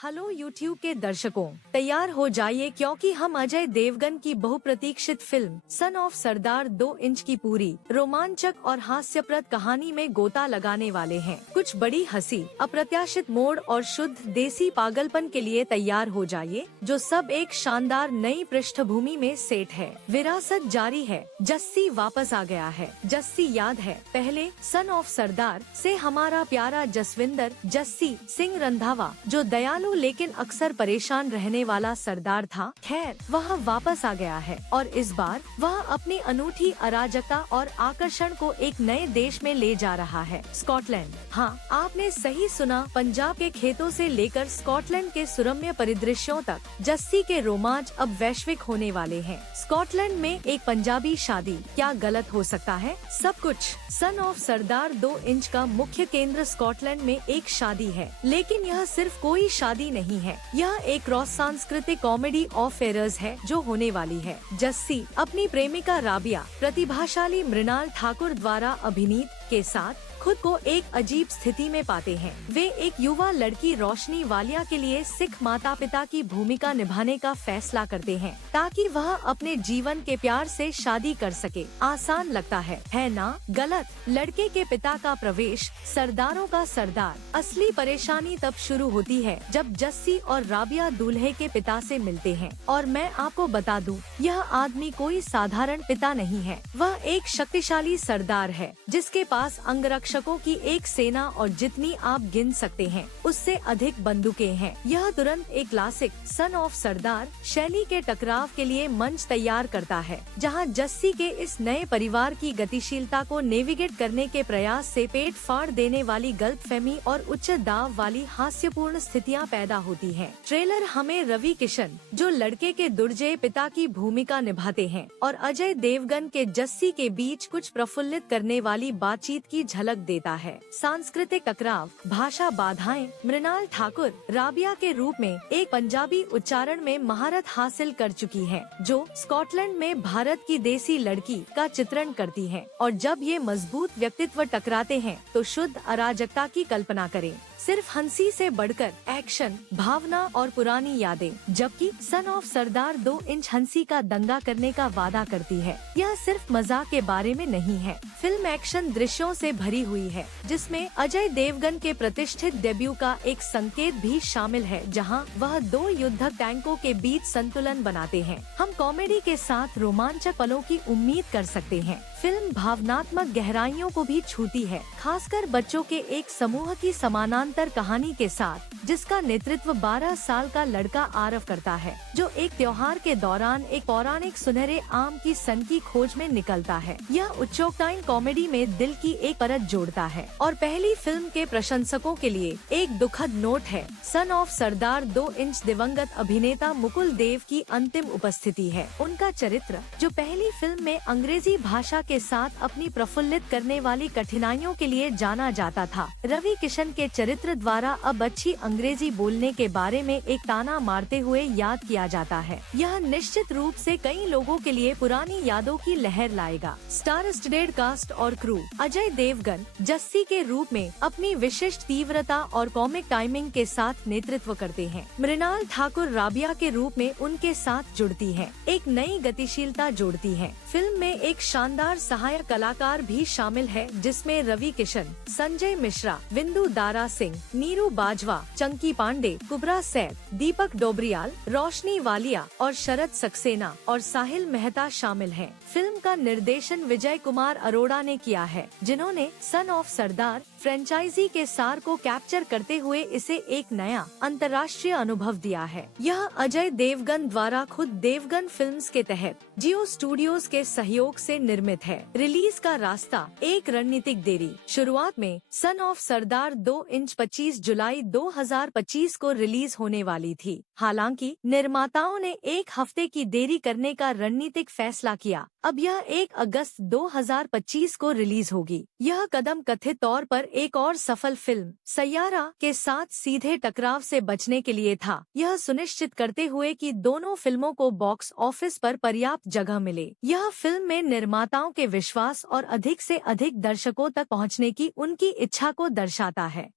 Hello YouTube के दर्शकों, तैयार हो जाइए क्योंकि हम अजय देवगन की बहुप्रतीक्षित film son of Sardar 2 inch की पूरी रोमांचक और हास्यप्रद कहानी में गोता लगाने वाले हैं। कुछ बड़ी हंसी, अप्रत्याशित मोड़ और शुद्ध देसी पागलपन के लिए तैयार हो जाइए, जो सब एक शानदार नई पृष्ठभूमि में सेट है। विरासत जारी है, जस्सी वापस आ गया है। जस्सी याद है पहले सन ऑफ सरदार से हमारा प्यारा जसविंदर जस्सी सिंह रंधावा, जो दयालु लेकिन अक्सर परेशान रहने वाला सरदार था। खैर, वह वापस आ गया है और इस बार वह अपनी अनूठी अराजकता और आकर्षण को एक नए देश में ले जा रहा है, स्कॉटलैंड। हाँ, आपने सही सुना, पंजाब के खेतों से लेकर स्कॉटलैंड के सुरम्य परिदृश्यों तक जस्सी के रोमांच अब वैश्विक होने वाले हैं। स्कॉटलैंड में एक पंजाबी शादी, क्या गलत हो सकता है? सब कुछ। सन ऑफ सरदार 2 इंच का मुख्य केंद्र स्कॉटलैंड में एक शादी है, लेकिन यह सिर्फ कोई शादी नहीं है। यह एक क्रॉस सांस्कृतिक कॉमेडी ऑफ एरर्स है जो होने वाली है। जस्सी अपनी प्रेमिका राबिया, प्रतिभाशाली मृणाल ठाकुर द्वारा अभिनीत के साथ खुद को एक अजीब स्थिति में पाते हैं। वे एक युवा लड़की रोशनी वालिया के लिए सिख माता पिता की भूमिका निभाने का फैसला करते हैं, ताकि वह अपने जीवन के प्यार से शादी कर सके। आसान लगता है ना? गलत। लड़के के पिता का प्रवेश, सरदारों का सरदार। असली परेशानी तब शुरू होती है जब जस्सी और राबिया दूल्हे के पिता से मिलते हैं। और मैं आपको बता दूं, यह आदमी कोई साधारण पिता नहीं है। वह एक शक्तिशाली सरदार है, जिसके पास अंगरक्षकों की एक सेना और जितनी आप गिन सकते हैं उससे अधिक बंदूकें हैं। यह तुरंत एक क्लासिक सन ऑफ सरदार शैली के टकराव के लिए मंच तैयार करता है, जहां जस्सी के इस नए परिवार की गतिशीलता को नेविगेट करने के प्रयास से पेट फाड़ देने वाली गलतफहमी और उच्च दाव वाली हास्यपूर्ण स्थितियां पैदा होती हैं। ट्रेलर हमें रवि किशन, जो लड़के के दुर्जय पिता की भूमिका निभाते हैं, और अजय देवगन के जस्सी के बीच कुछ प्रफुल्लित करने वाली बातचीत की झलक देता है। सांस्कृतिक टकराव, भाषा बाधाएं। मृणाल ठाकुर राबिया के रूप में एक पंजाबी उच्चारण में महारत हासिल कर चुकी हैं, जो स्कॉटलैंड में भारत की देसी लड़की का चित्रण करती हैं। और जब ये मजबूत व्यक्तित्व टकराते हैं तो शुद्ध अराजकता की कल्पना करें। सिर्फ हंसी से बढ़कर एक्शन, भावना और पुरानी यादें। जबकि सन ऑफ सरदार 2 इंच हंसी का दंगा करने का वादा करती है। यह सिर्फ मजाक के बारे में नहीं है। फिल्म एक्शन दृश्यों से भरी हुई है, जिसमें अजय देवगन के प्रतिष्ठित डेब्यू का एक संकेत भी शामिल है, जहां वह 2 युद्धक टैंकों के बीच संतुलन बनाते हैं। हम कॉमेडी के साथ रोमांचक पलों की उम्मीद कर सकते हैं। फिल्म भावनात्मक गहराइयों को भी छूती है, खासकर बच्चों के एक समूह की समानांतर कहानी के साथ, जिसका नेतृत्व 12 साल का लड़का आरव करता है, जो एक त्योहार के दौरान एक पौराणिक सुनहरे आम की सन की खोज में निकलता है। यह उच्चोक्ताइन कॉमेडी में दिल की एक परत जोड़ता है और पहली फिल्म के प्रशंसकों के लिए एक दुखद नोट है। सन ऑफ सरदार 2 इंच दिवंगत अभिनेता मुकुल देव की अंतिम उपस्थिति है। उनका चरित्र, जो पहली फिल्म में अंग्रेजी भाषा के साथ अपनी प्रफुल्लित करने वाली कठिनाइयों के लिए जाना जाता था, रवि किशन के चरित्र द्वारा अब अच्छी अंग्रेजी बोलने के बारे में एक ताना मारते हुए याद किया जाता है। यह निश्चित रूप से कई लोगों के लिए पुरानी यादों की लहर लाएगा। स्टार स्टडेड कास्ट और क्रू। अजय देवगन जस्सी के रूप में अपनी विशिष्ट तीव्रता और कॉमिक टाइमिंग के साथ नेतृत्व करते हैं। मृणाल ठाकुर राबिया के रूप में उनके साथ जुड़ती हैं, एक नई गतिशीलता जोड़ती हैं। फिल्म में एक शानदार सहायक कलाकार भी शामिल है, जिसमें रवि किशन, संजय मिश्रा, विंदु दारा सिंह, नीरू बाजवा, चंकी पांडे, कुबरा सैद, दीपक डोबरियाल, रोशनी वालिया और शरद सक्सेना और साहिल मेहता शामिल हैं। फिल्म का निर्देशन विजय कुमार अरोड़ा ने किया है, जिन्होंने सन ऑफ सरदार फ्रेंचाइजी के सार को कैप्चर करते हुए इसे एक नया अंतर्राष्ट्रीय अनुभव दिया है। यह अजय देवगन द्वारा खुद देवगन फिल्म्स के तहत जियो स्टूडियोज के सहयोग से निर्मित है। रिलीज का रास्ता, एक रणनीतिक देरी। शुरुआत में सन ऑफ सरदार 2 इंच 25 जुलाई 2025 को रिलीज होने वाली थी। हालांकि निर्माताओं ने एक हफ्ते की देरी करने का रणनीतिक फैसला किया। अब यह 1 अगस्त 2025 को रिलीज होगी। यह कदम कथित तौर पर एक और सफल फिल्म सैयारा के साथ सीधे टकराव से बचने के लिए था, यह सुनिश्चित करते हुए कि दोनों फिल्मों को बॉक्स ऑफिस पर पर्याप्त जगह मिले। यह फिल्म में निर्माताओं के विश्वास और अधिक से अधिक दर्शकों तक पहुंचने की उनकी इच्छा को दर्शाता है।